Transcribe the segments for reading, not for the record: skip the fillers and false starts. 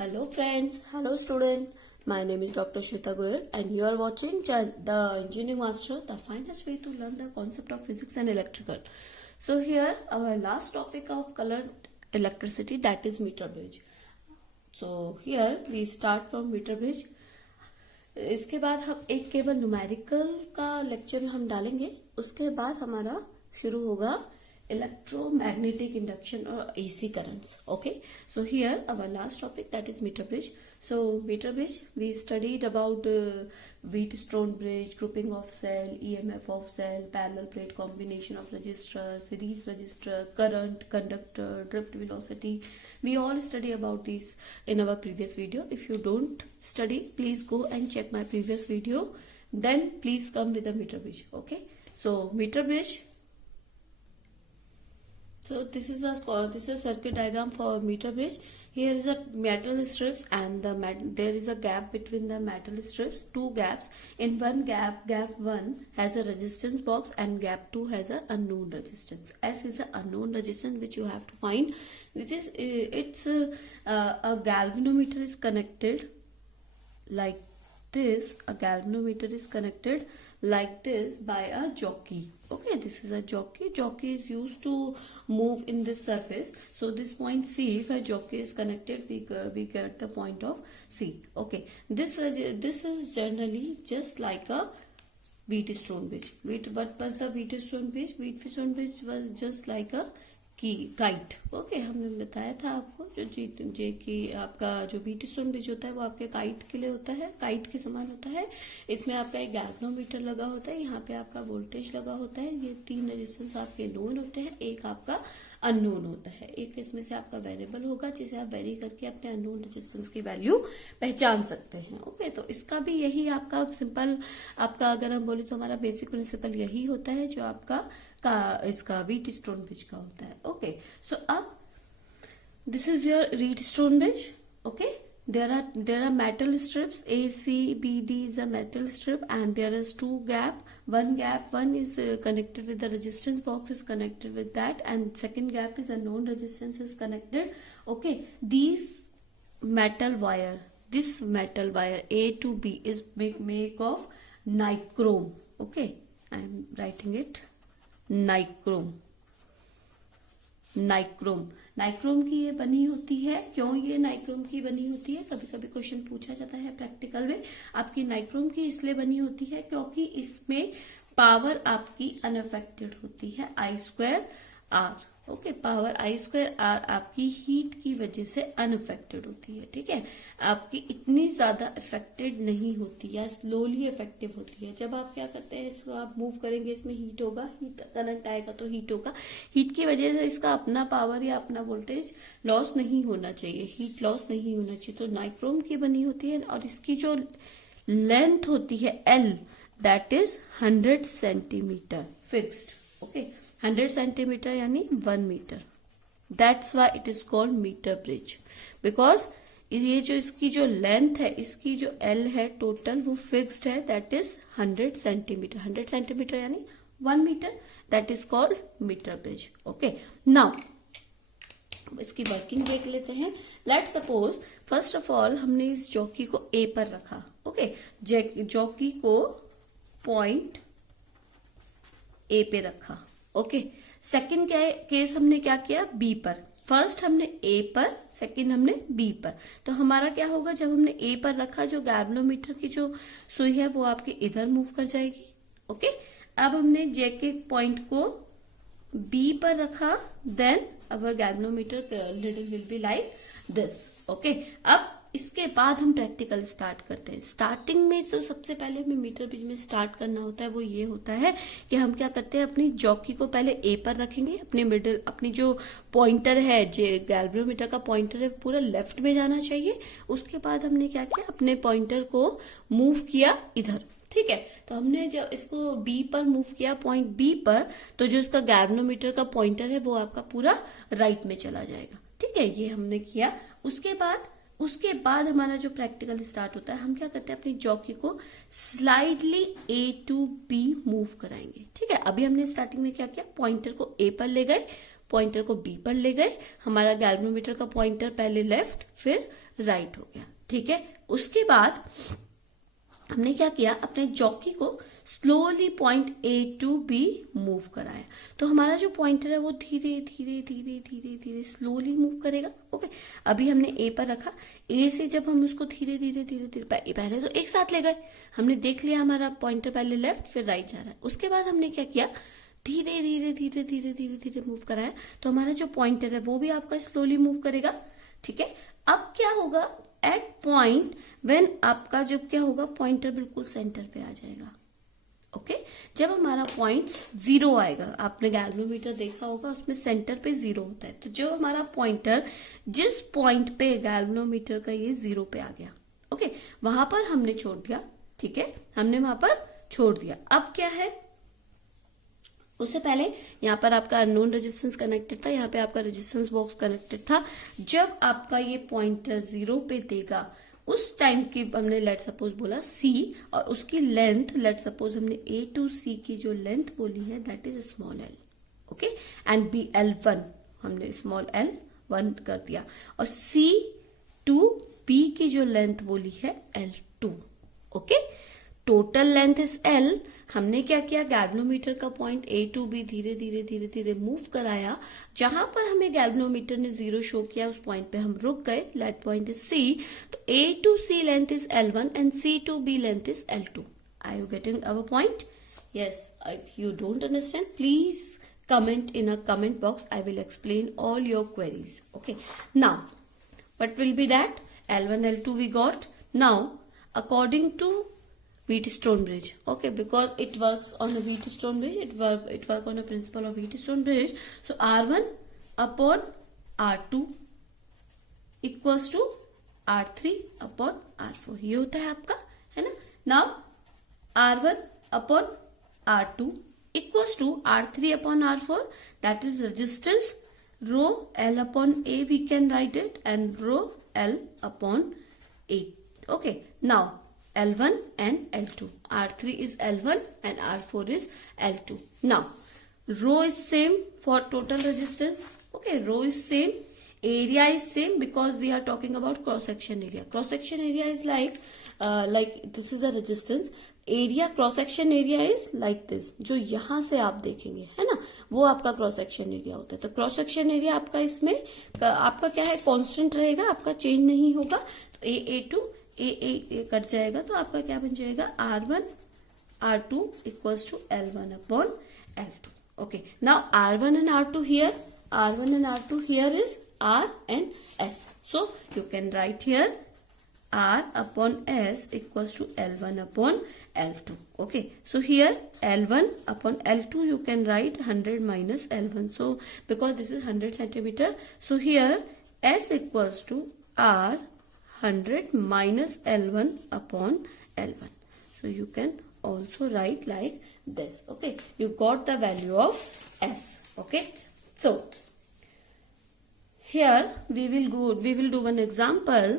Hello friends, hello students. My name is Dr. Shweta Goyal and you are watching the Engineering Master, the finest way to learn the concept of physics and electrical. So here our last topic of colored electricity, that is meter bridge. So here we start from meter bridge. इसके बाद हम एक केवल numerical का lecture हम डालेंगे, उसके बाद हमारा शुरू होगा electromagnetic induction or AC currents. Okay, so here our last topic, that is meter bridge. So meter bridge, we studied about Wheatstone bridge, grouping of cell, EMF of cell, parallel plate combination of resistor, series resistor, current, conductor, drift velocity. We all study about this in our previous video. If you don't study, please go and check my previous video, then please come with the meter bridge. Okay, so meter bridge. So this is a circuit diagram for meter bridge. Here is a metal strips and there is a gap between the metal strips, two gaps. In one gap 1 has a resistance box and gap 2 has a unknown resistance. S is a unknown resistance which you have to find. It's a galvanometer is connected like this. A galvanometer is connected like this by a jockey. Okay, this is a jockey. Jockey is used to move in this surface. So this point C, if a jockey is connected, we get the point of C. Okay, this is generally just like a Wheatstone bridge. What was the Wheatstone bridge? Wheatstone bridge was just like a kite. Okay, हमने बताया था आपको जे कि आपका जो Wheatstone bridge होता है वो आपके काइट के लिए होता है, काइट के समान होता है. इसमें आपका एक गैल्वेनोमीटर लगा होता है, यहाँ पे आपका वोल्टेज लगा होता है. ये 3 रेजिस्टेंस आपके नोन होते हैं, एक आपका अननोन होता है. एक इसमें से आपका वेरिएबल होगा जिसे आप वेरी करके अपने अननोन रेजिस्टेंस की वैल्यू पहचान सकते हैं. ओके, तो इसका भी यही आपका सिंपल, आपका अगर हम बोले तो हमारा बेसिक प्रिंसिपल यही होता है जो आपका इसका व्हीटस्टोन ब्रिज का होता है. ओके, सो अब this is your Wheatstone bridge. Okay, there are metal strips. A, C, B, D is a metal strip and there is 2 gap. One is connected with the resistance box is connected with that, and second gap is a known resistance is connected. Okay, this metal wire A to B is make of nichrome. Okay, I am writing it nichrome. Nichrome की ये बनी होती है. क्यों ये nichrome की बनी होती है? कभी कभी क्वेश्चन पूछा जाता है प्रैक्टिकल में. आपकी नाइक्रोम की इसलिए बनी होती है क्योंकि इसमें पावर आपकी अनअफेक्टेड होती है, I²R. ओके, पावर I²R आपकी हीट की वजह से अनअफेक्टेड होती है. ठीक है, आपकी इतनी ज्यादा अफेक्टेड नहीं होती या स्लोली इफेक्टिव होती है. जब आप क्या करते हैं, इसको आप मूव करेंगे, इसमें हीट होगा, हीट करंट आएगा तो हीट होगा. हीट की वजह से इसका अपना पावर या अपना वोल्टेज लॉस नहीं होना चाहिए, हीट लॉस नहीं होना चाहिए. तो नाइक्रोम की बनी होती है और इसकी जो लेंथ होती है L, that is 100 centimetre fixed. Okay, 100 centimetre यानी 1 metre. That's why it is called metre bridge, because ये जो इसकी जो लेंथ है, इसकी जो L है टोटल, वो फिक्स्ड है, दैट इज 100 सेंटीमीटर. 100 सेंटीमीटर यानी 1 metre. That is called metre bridge. Okay, now इसकी वर्किंग देख लेते हैं. Let suppose first of all हमने इस जॉकी को A पर रखा. ओके, जॉकी को पॉइंट A पे रखा. ओके, सेकंड केस हमने क्या किया, B पर. फर्स्ट हमने A पर, सेकंड हमने B पर. तो हमारा क्या होगा, जब हमने A पर रखा, जो गैल्वेनोमीटर की जो सुई है वो आपके इधर मूव कर जाएगी. ओके, अब हमने J के पॉइंट को B पर रखा, then our galvanometer needle will be like this. Okay, अब इसके बाद हम प्रैक्टिकल स्टार्ट करते हैं. स्टार्टिंग में तो सबसे पहले हमें मीटर ब्रिज में स्टार्ट करना होता है, वो ये होता है कि हम क्या करते हैं, अपनी जॉकी को पहले A पर रखेंगे. अपनी जो पॉइंटर है, जो गैल्वेनोमीटर का पॉइंटर है, पूरा लेफ्ट में जाना चाहिए. उसके बाद हमने क्या किया, अपने पॉइंटर को मूव किया इधर. ठीक है, तो हमने जब इसको B पर मूव किया, पॉइंट B पर, तो जो इसका गैल्वेनोमीटर का पॉइंटर है वो आपका पूरा राइट में चला जाएगा. ठीक है, ये हमने किया. उसके बाद हमारा जो प्रैक्टिकल स्टार्ट होता है, हम क्या करते हैं, अपनी जॉकी को slightly A to B move कराएंगे. ठीक है, अभी हमने स्टार्टिंग में क्या किया, पॉइंटर को A पर ले गए, पॉइंटर को बी पर ले गए, हमारा गैल्वेनोमीटर का पॉइंटर पहले लेफ्ट फिर राइट हो गया। ठीक है, उसके बाद हमने क्या किया, अपने जॉकी को slowly point A to B move कराया। तो हमारा जो पॉइंटर है वो धीरे धीरे धीरे धीरे धीरे स्लोली मूव करेगा। ओके, अभी हमने A पर रखा, A से जब हम उसको धीरे धीरे धीरे धीरे, पहले तो एक साथ ले गए, हमने देख लिया हमारा पॉइंटर पहले लेफ्ट फिर राइट जा रहा है। उसके बाद हमने क्या किया, धीरे धीरे धीरे धीरे धीरे धीरे मूव कराया। तो हमारा जो पॉइंटर है वो भी आपका स्लोली मूव करेगा। ठीक है, अब क्या होगा, एट पॉइंट व्हेन आपका जब क्या होगा, पॉइंटर बिल्कुल सेंटर पे आ जाएगा। ओके, जब हमारा पॉइंट 0 आएगा, आपने गैल्वेनोमीटर देखा होगा उसमें सेंटर पे 0 होता है, तो जो हमारा पॉइंटर जिस पॉइंट पे गैल्वेनोमीटर का ये 0 पे आ गया, ओके, वहां पर हमने छोड़ दिया। ठीक है, हमने वहां पर छोड़ दिया। अब क्या है, उससे पहले यहाँ पर आपका अननोन रेजिस्टेंस कनेक्टेड था, यहाँ पे आपका रेजिस्टेंस बॉक्स कनेक्टेड था। जब आपका ये पॉइंटर 0 पे देगा उस टाइम की हमने लेट सपोज बोला C, और उसकी लेंथ लेट सपोज हमने A to C की जो लेंथ बोली है that is small l। Okay, and B L1 हमने स्मॉल L1 कर दिया, और C to B की जो लेंथ बोली है L2। Okay, total length is L। हमने क्या किया, गैल्वेनोमीटर का पॉइंट A to B धीरे धीरे धीरे धीरे मूव कराया। जहां पर हमें गैल्वेनोमीटर ने 0 शो किया उस पॉइंट पे हम रुक गए, लेट पॉइंट इज C। तो A to C length is L1 and C to B length is L2। Are you getting our point? Yes, if you don't understand please comment in a comment box. I will explain all your queries. Okay, now what will be that? L1 L2 we got. Now according to Wheatstone bridge, okay, because it works on a Wheatstone bridge, it work on a principle of Wheatstone bridge. So R1 upon R2 equals to R3 upon R4, ये होता है आपका, है ना। Now R1 upon R2 equals to R3 upon R4, that is resistance rho L upon A, we can write it, and rho L upon A. Okay, now L1 and L2, R3 is L1 and R4 is L2. Now rho is same for total resistance. Okay, rho is same, area is same, because we are talking about cross section area. Cross section area is like this is a resistance, area cross section area is like this, जो यहां से आप देखेंगे है ना, वो आपका cross section area होता है। तो क्रॉस सेक्शन एरिया आपका इसमें आपका क्या है, कांस्टेंट रहेगा, आपका चेंज नहीं होगा। तो A2 A कट जाएगा, तो आपका क्या बन जाएगा, R1 R2 equals to L1 upon L2। Okay, now R1 and R2 here, R1 and R2 here is R and S, so you can write here R upon S equals to L1 upon L2. Okay, so here L1 upon L2 you can write 100 minus L1. So because this is 100 centimeter, so here S equals to R 100 minus L1 upon L1. So you can also write like this. Okay, you got the value of S. Okay, so here we will do one example.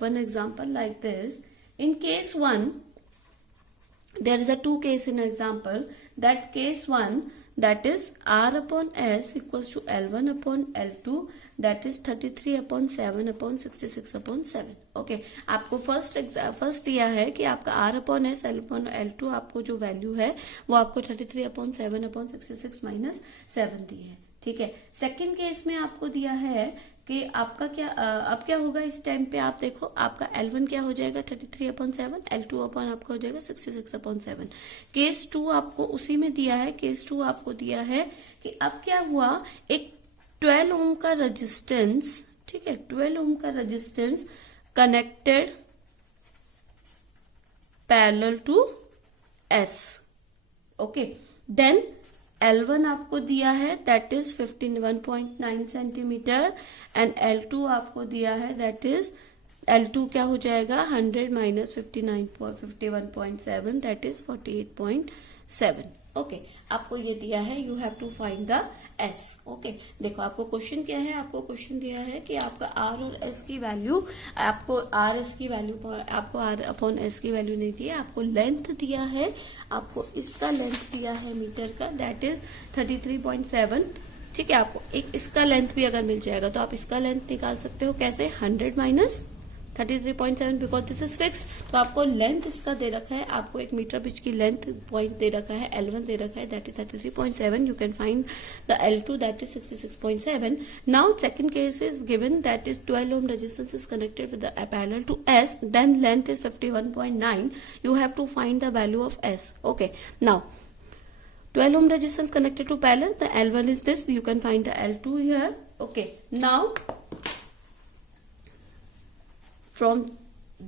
One example like this. In case 1, there is a 2 case in example. That case 1, that is R upon S equals to L1 upon L2, that is 33 upon 7 upon 66 upon 7. Okay, आपको first दिया है कि आपका R upon S L upon L2 आपको जो value है वो आपको 33 upon 7 upon 66 minus 7 दी है। ठीक है, सेकेंड केस में आपको दिया है कि आपका क्या अब क्या होगा, इस टाइम पे आप देखो आपका L1 क्या हो जाएगा 33 अपॉन 7, L2 अपॉन आपका हो जाएगा 66 अपॉन 7। केस 2 आपको उसी में दिया है, केस 2 आपको दिया है कि अब क्या हुआ, एक 12 ओम का रेजिस्टेंस, ठीक है, 12 ओम का resistance connected parallel to S। Okay, then L1 आपको दिया है that is 51.9 centimetre, and L2 आपको दिया है दैट इज L2 क्या हो जाएगा 100 माइनस 51.7 दैट इज 48.7। ओके, आपको ये दिया है, you have to find the S। Okay, देखो आपको क्वेश्चन क्या है, आपको क्वेश्चन दिया है कि आपका R और S की वैल्यू, आपको R S की वैल्यू, आपको R अपॉन S की वैल्यू नहीं दी है, आपको लेंथ दिया है, आपको इसका लेंथ दिया है मीटर का दैट इज 33.7। ठीक है, आपको एक इसका लेंथ भी अगर मिल जाएगा तो आप इसका लेंथ निकाल सकते हो, कैसे, 100 minus 33.7 because this is fix. तो आपको लेंथ इसका दे रखा है, आपको 1 मीटर पिच की लेंथ पॉइंट दे रखा है, L1 दे रखा है, that is 33.7। You can find the L2 that is 66.7। Now second case is given that is 12 ohm resistance is connected with the parallel to S, then length is 51.9. you have to find the value of S. Okay, now 12 ohm resistance connected to parallel, the L1 is this, you can find the L2 here. Okay, now from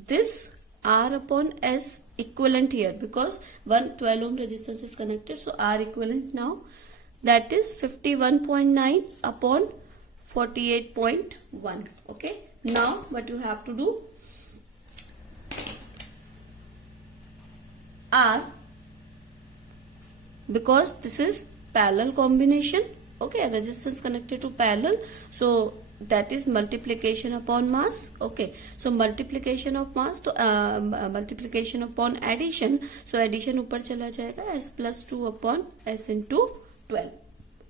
this R upon S equivalent here, because 12 ohm resistance is connected, so R equivalent now that is 51.9 upon 48.1. Okay, now what you have to do, R, because this is parallel combination, okay, resistance connected to parallel, so that is multiplication upon mass. Okay, so multiplication of mass, तो multiplication upon addition, so addition ऊपर चला जाएगा, S plus 2 upon S into 12.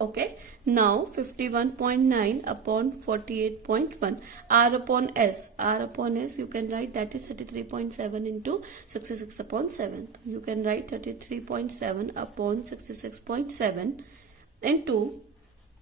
Okay, now 51.9 upon 48.1, R upon S, you can write that is 33.7 into 66 upon 7. You can write 33.7 upon 66.7 into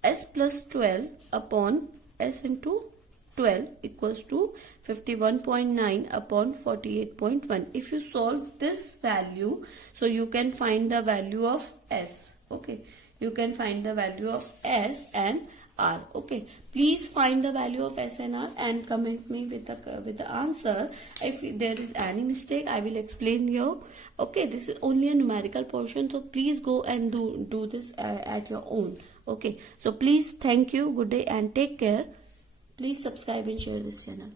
S plus 12 upon S into 12 equals to 51.9 upon 48.1. If you solve this value, so you can find the value of S. Okay, you can find the value of S and R. Okay, please find the value of S and R and comment me with the answer. If there is any mistake, I will explain you. Okay, this is only a numerical portion, so please go and do this at your own. Okay, so please, thank you, good day and take care. Please subscribe and share this channel.